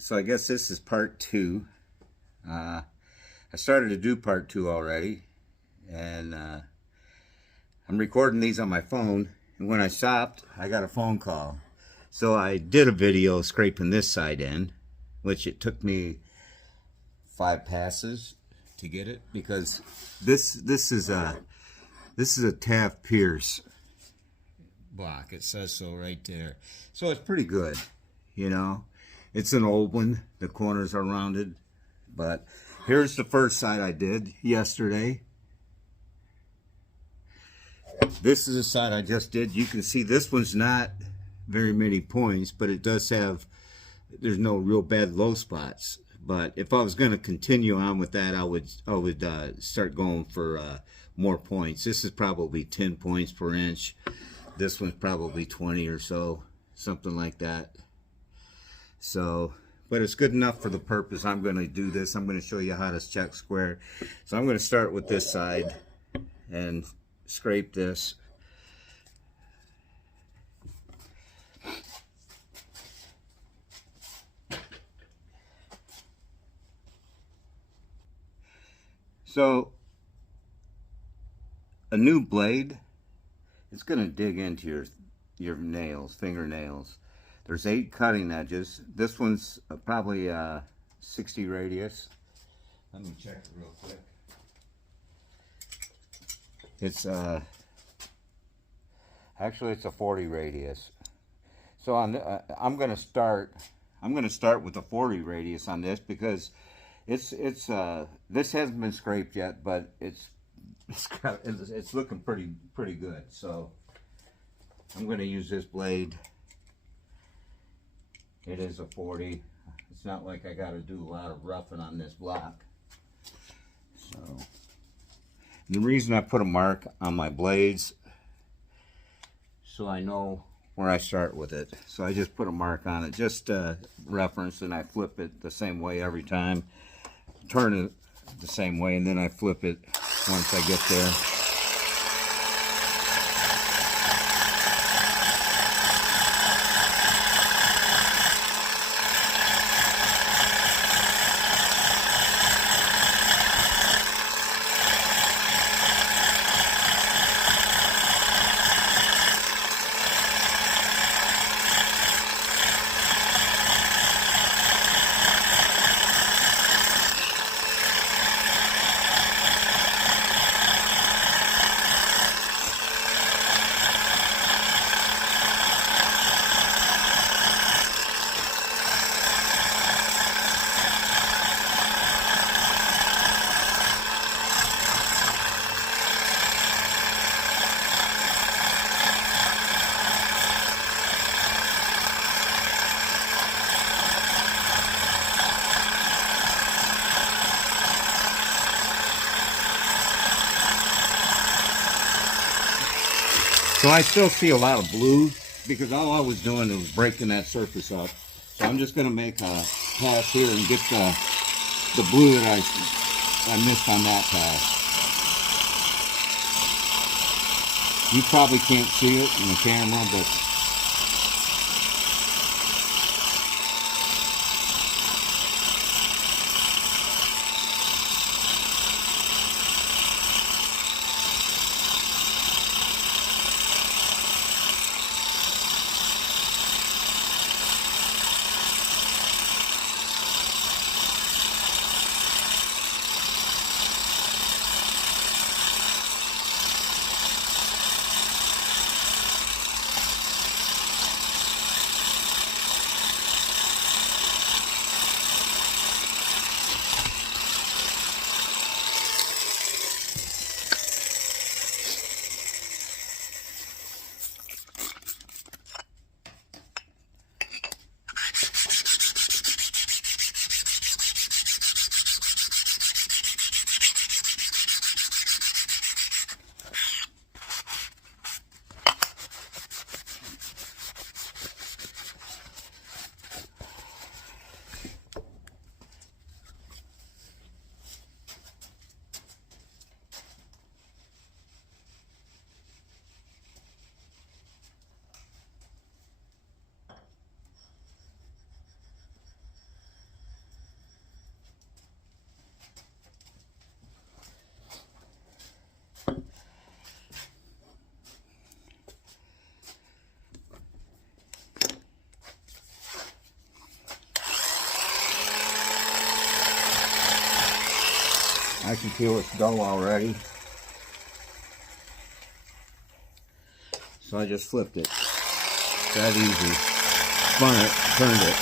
So I guess this is part 2. I started to do part 2 already, and I'm recording these on my phone, and when I stopped I got a phone call. So I did a video scraping this side in, which it took me 5 passes to get it, because this is a Taft Peirce block. It says so right there. So it's pretty good, you know. It's an old one. The corners are rounded. But here's the first side I did yesterday. This is the side I just did. You can see this one's not very many points, but it does have, there's no real bad low spots. But if I was going to continue on with that, I would start going for more points. This is probably 10 points per inch. This one's probably 20 or so, something like that. So, but it's good enough for the purpose. I'm going to do this. I'm going to show you how to check square. So I'm going to start with this side and scrape this. So a new blade, it's going to dig into your nails, fingernails. There's 8 cutting edges. This one's probably 60 radius. Let me check it real quick. It's actually it's a 40 radius. So on I'm going to start with a 40 radius on this, because this hasn't been scraped yet, but it's looking pretty good. So I'm going to use this blade. It is a 40. It's not like I got to do a lot of roughing on this block. So the reason I put a mark on my blades, so I know where I start with it. So I just put a mark on it, just reference, and I flip it the same way every time. Turn it the same way, and then I flip it once I get there. So I still see a lot of blue, because all I was doing was breaking that surface up. So I'm just going to make a pass here and get the blue that I missed on that pass. You probably can't see it in the camera, but I can feel it's dull already. So I just flipped it. That easy. Spun it, turned it.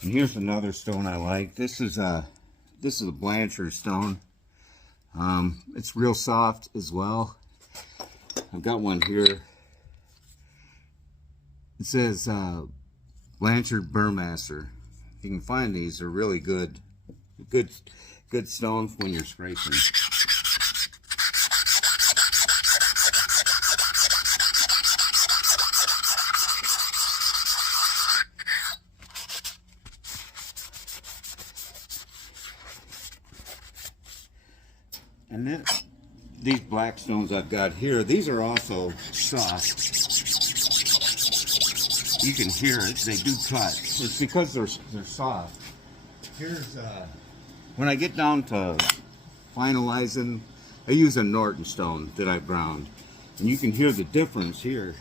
And here's another stone I like. This is a Blanchard stone. It's real soft as well. I've got one here. It says Blanchard Burmaster. You can find these. They're really good stones when you're scraping. And then these black stones I've got here, these are also soft. You can hear it, they do cut. It's because they're soft. Here's, when I get down to finalizing, I use a Norton stone that I browned. And you can hear the difference here.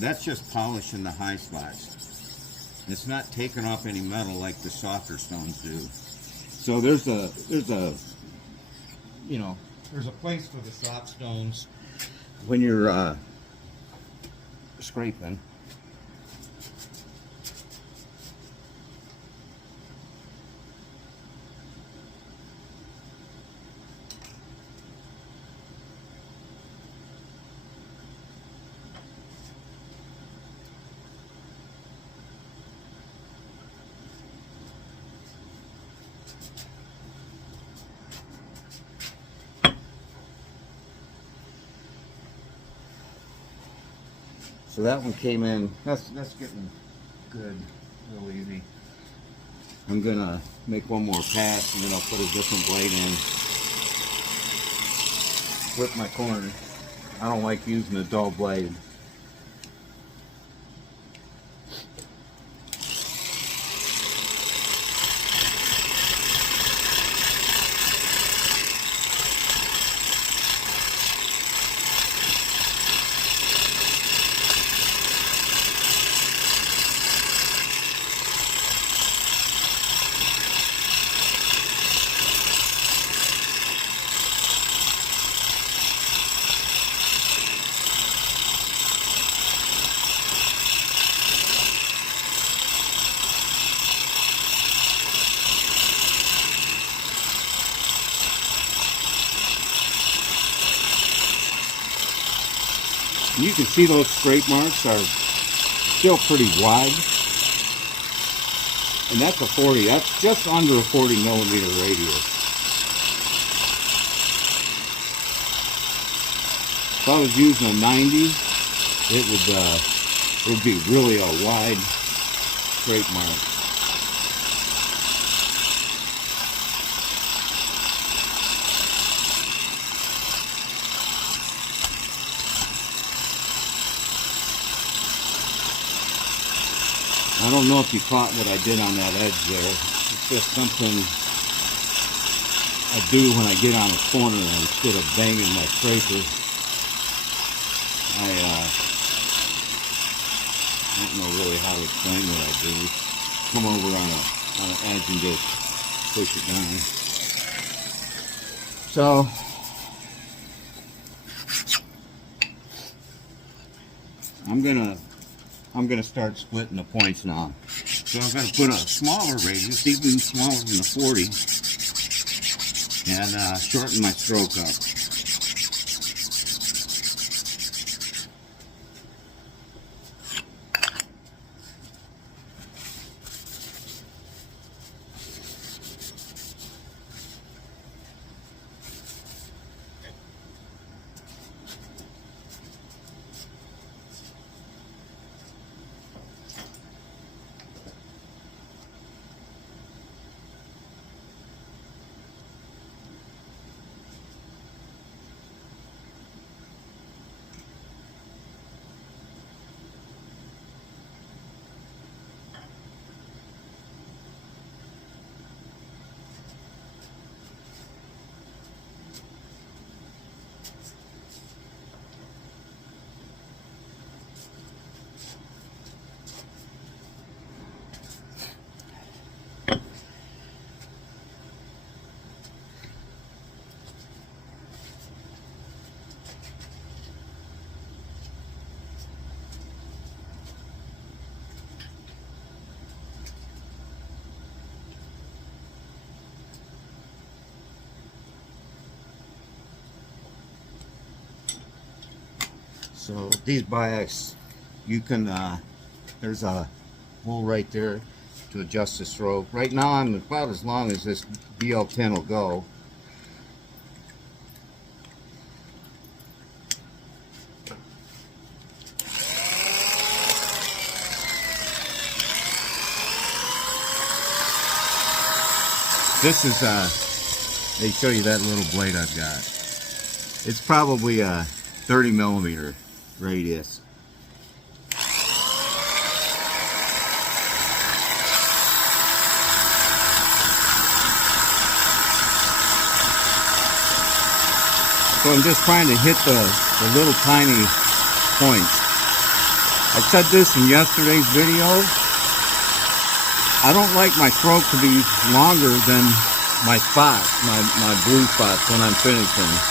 That's just polishing the high spots. It's not taking off any metal like the softer stones do. So there's a place for the soft stones when you're scraping. So that one came in, that's getting good, real easy. I'm gonna make one more pass and then I'll put a different blade in. Flip my corner. I don't like using a dull blade. You can see those scrape marks are still pretty wide. And that's a 40, that's just under a 40 millimeter radius. If I was using a 90, it would be really a wide scrape mark. I don't know if you caught what I did on that edge there. It's just something I do when I get on a corner instead of banging my scraper. I don't know really how to explain what I do. Come over on an edge and just push it down. So I'm gonna start splitting the points now. So I'm gonna put a smaller radius, even smaller than the 40, and shorten my stroke up. So these Biax, you can, there's a hole right there to adjust the stroke. Right now I'm about as long as this BL10 will go. This is, they show you that little blade I've got. It's probably a 30mm radius. So I'm just trying to hit the little tiny points. I said this in yesterday's video. I don't like my stroke to be longer than my spots, my blue spots when I'm finishing.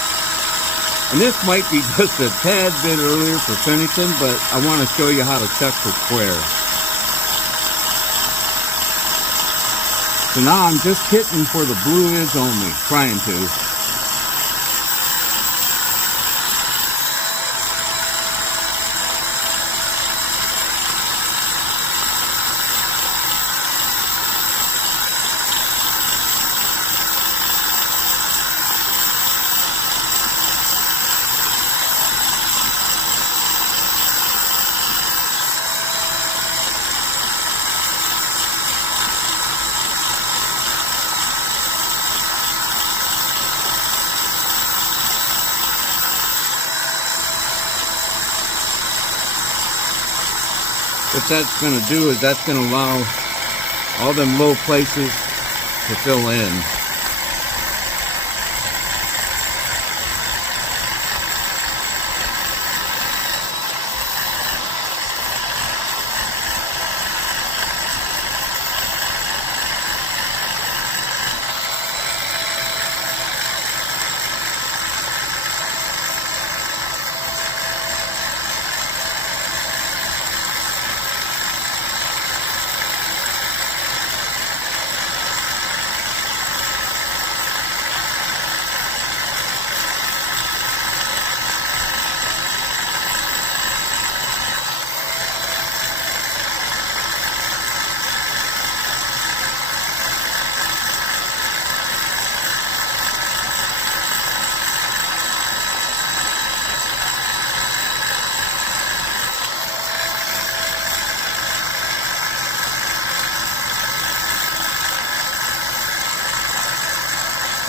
And this might be just a tad bit earlier for finishing, but I want to show you how to check for square. So now I'm just hitting for the blue is only, trying to. What that's going to do is that's going to allow all them low places to fill in.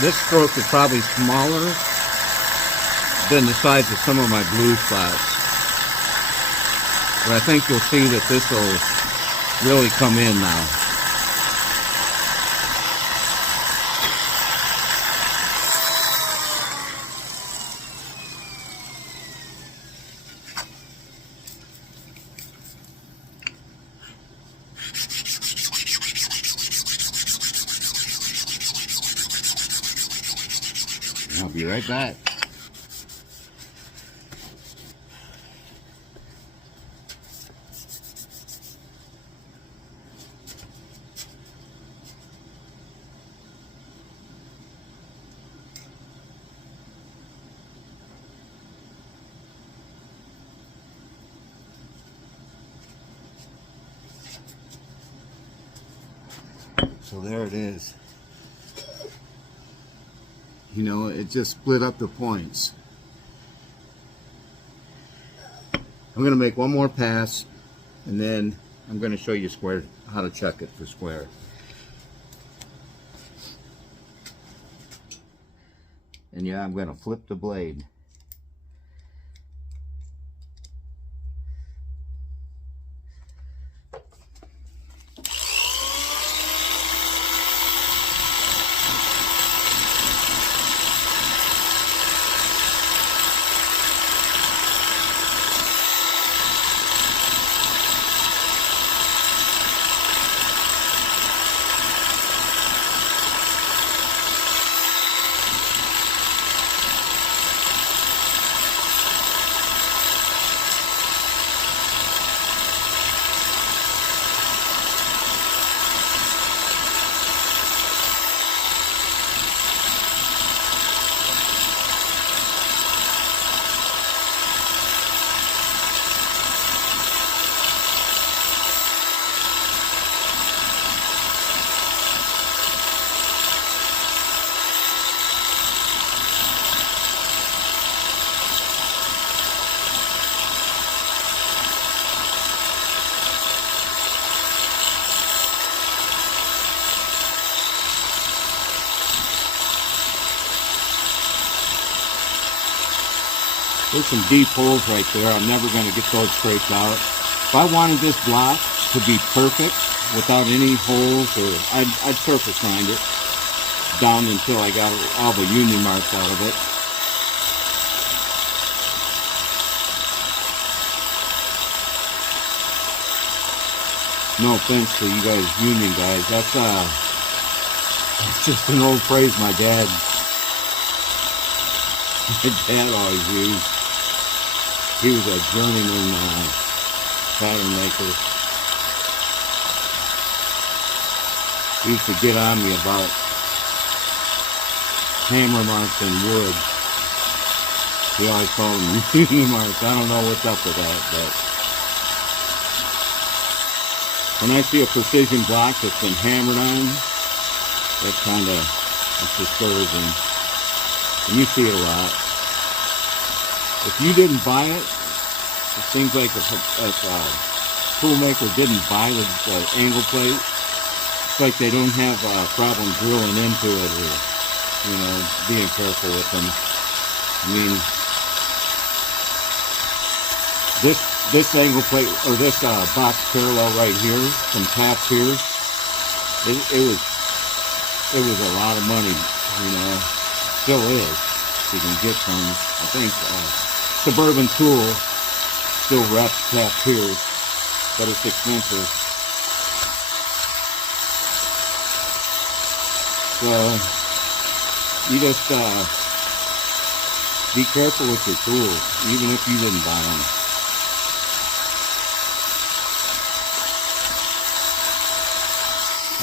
This stroke is probably smaller than the size of some of my blue spots. But I think you'll see that this will really come in now. I'll be right back. So there it is. You know, it just split up the points. I'm going to make one more pass, and then I'm going to show you square how to check it for square. And yeah, I'm going to flip the blade. There's some deep holes right there. I'm never going to get those scraped out. If I wanted this block to be perfect without any holes, or I'd surface grind it down until I got all the union marks out of it. No offense to you guys, union guys. That's just an old phrase my dad always used. He was a journeyman pattern maker. He used to get on me about hammer marks and wood. He always called them union marks. I don't know what's up with that, but when I see a precision block that's been hammered on, that's kind of discouraging. And you see it a lot. If you didn't buy it, it seems like if a tool maker didn't buy the angle plate, it's like they don't have a problem drilling into it or, you know, being careful with them. I mean, this angle plate, or this box parallel right here from Taft Peirce, it was a lot of money, you know, still is. You can get from, I think, Suburban Tool still reps Taft Peirce, but it's expensive. So you just be careful with your tools, even if you didn't buy them.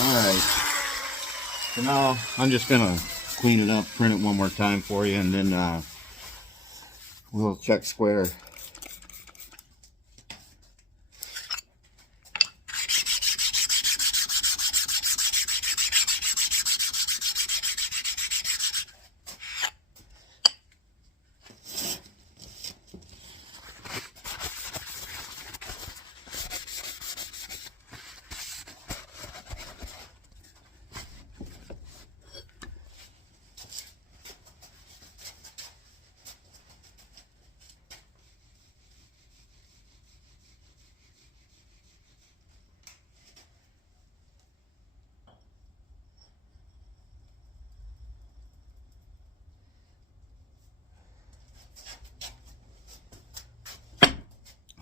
Alright, so now I'm just going to clean it up, print it one more time for you, and then we'll check square.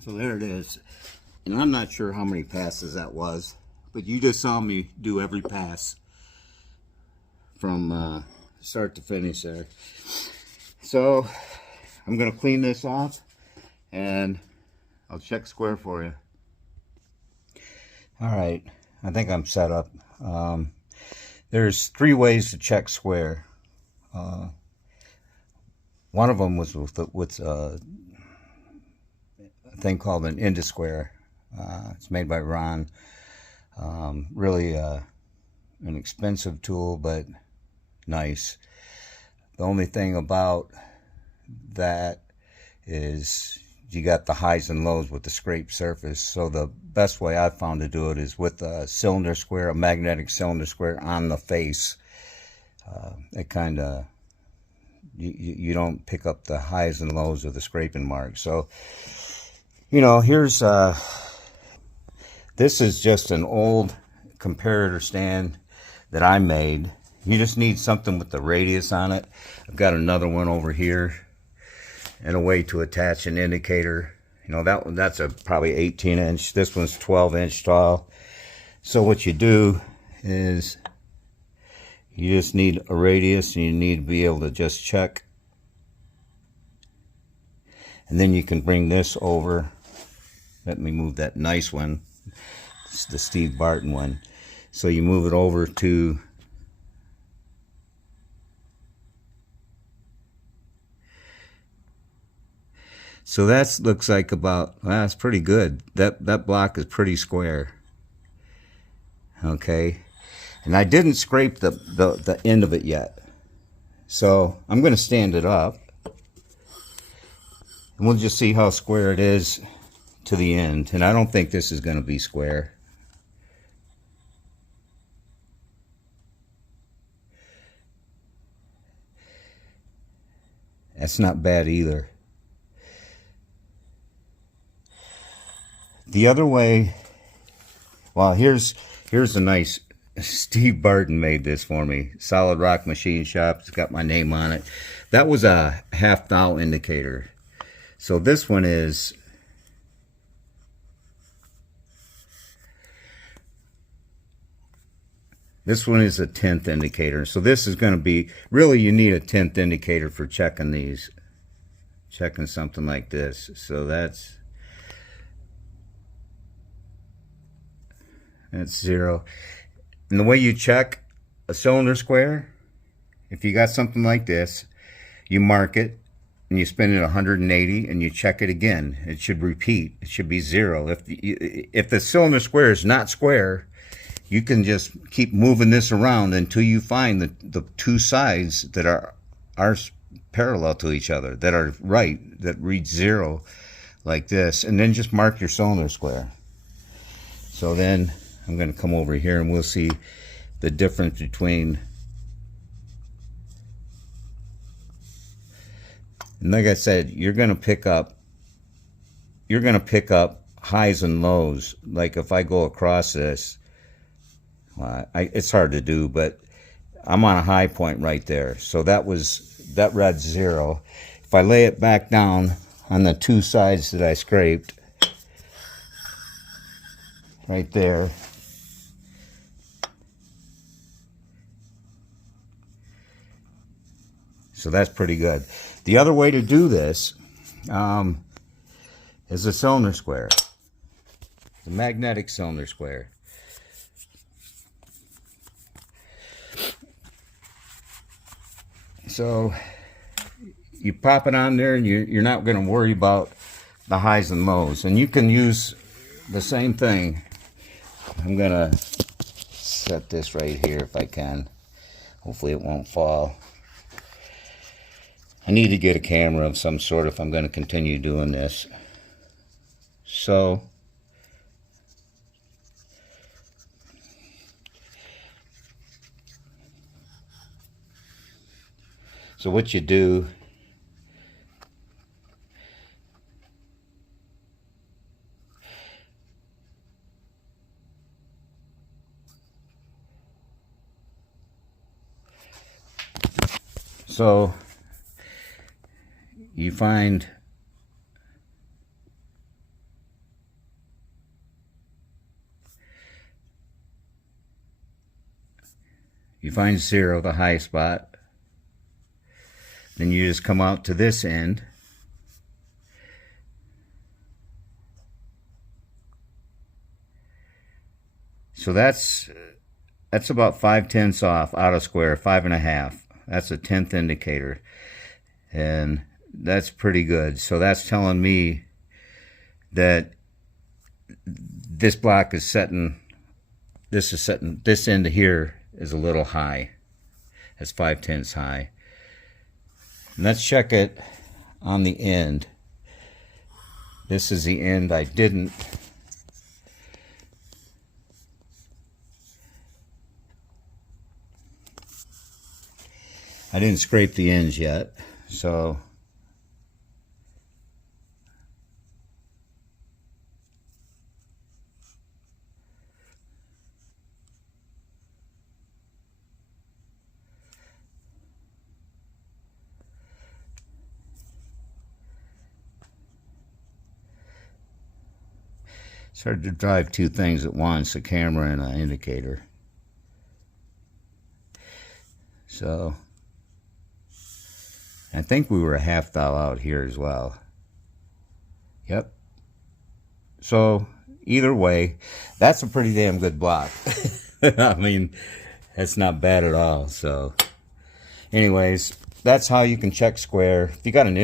So there it is, and I'm not sure how many passes that was, but you just saw me do every pass from start to finish there. So I'm going to clean this off and I'll check square for you. Alright, I think I'm set up. There's 3 ways to check square. One of them was with a thing called an Indisquare. It's made by Ron. Really an expensive tool, but nice. The only thing about that is you got the highs and lows with the scraped surface. So the best way I've found to do it is with a cylinder square, a magnetic cylinder square on the face. It kind of, you don't pick up the highs and lows of the scraping marks. So, you know, here's, this is just an old comparator stand that I made. You just need something with the radius on it. I've got another one over here and a way to attach an indicator. You know, that's a probably 18-inch. This one's 12-inch tall. So what you do is you just need a radius, and you need to be able to just check. And then you can bring this over. Let me move that nice one. It's the Steve Barton one. So you move it over to so that looks like about, well, that's pretty good. That block is pretty square. Okay. And I didn't scrape the end of it yet. So I'm going to stand it up. And we'll just see how square it is to the end. And I don't think this is going to be square. That's not bad either. The other way, well, here's a nice, Steve Barton made this for me. Solid Rock Machine Shop. It's got my name on it. That was a half thou indicator. So this one is, a 10th indicator. So this is going to be, really you need a 10th indicator for checking these. Checking something like this. So that's 0. And the way you check a cylinder square, if you got something like this, you mark it and you spin it 180 and you check it again. It should repeat. It should be 0. If the cylinder square is not square, you can just keep moving this around until you find the two sides that are parallel to each other, that are right, that read 0 like this, and then just mark your cylinder square. So then I'm going to come over here and we'll see the difference between, and like I said, you're going to pick up highs and lows. Like if I go across this, it's hard to do, but I'm on a high point right there. So that read 0. If I lay it back down on the two sides that I scraped, right there, so that's pretty good. The other way to do this is a cylinder square, the magnetic cylinder square. So you pop it on there and you're not going to worry about the highs and lows. And you can use the same thing. I'm going to set this right here if I can. Hopefully it won't fall. I need to get a camera of some sort if I'm going to continue doing this. So what you do, so you find you find 0, the high spot. Then you just come out to this end. So that's about 5/10 off out of square, 5.5. That's a 10th indicator. And that's pretty good. So that's telling me that this block is setting, this end here is a little high. It's 5/10 high. And let's check it on the end. This is the end I didn't. I didn't scrape the ends yet, so it's hard to drive two things at once, a camera and an indicator. So I think we were a half thou out here as well. Yep. So either way, that's a pretty damn good block. I mean, that's not bad at all. So anyways, that's how you can check square. If you got an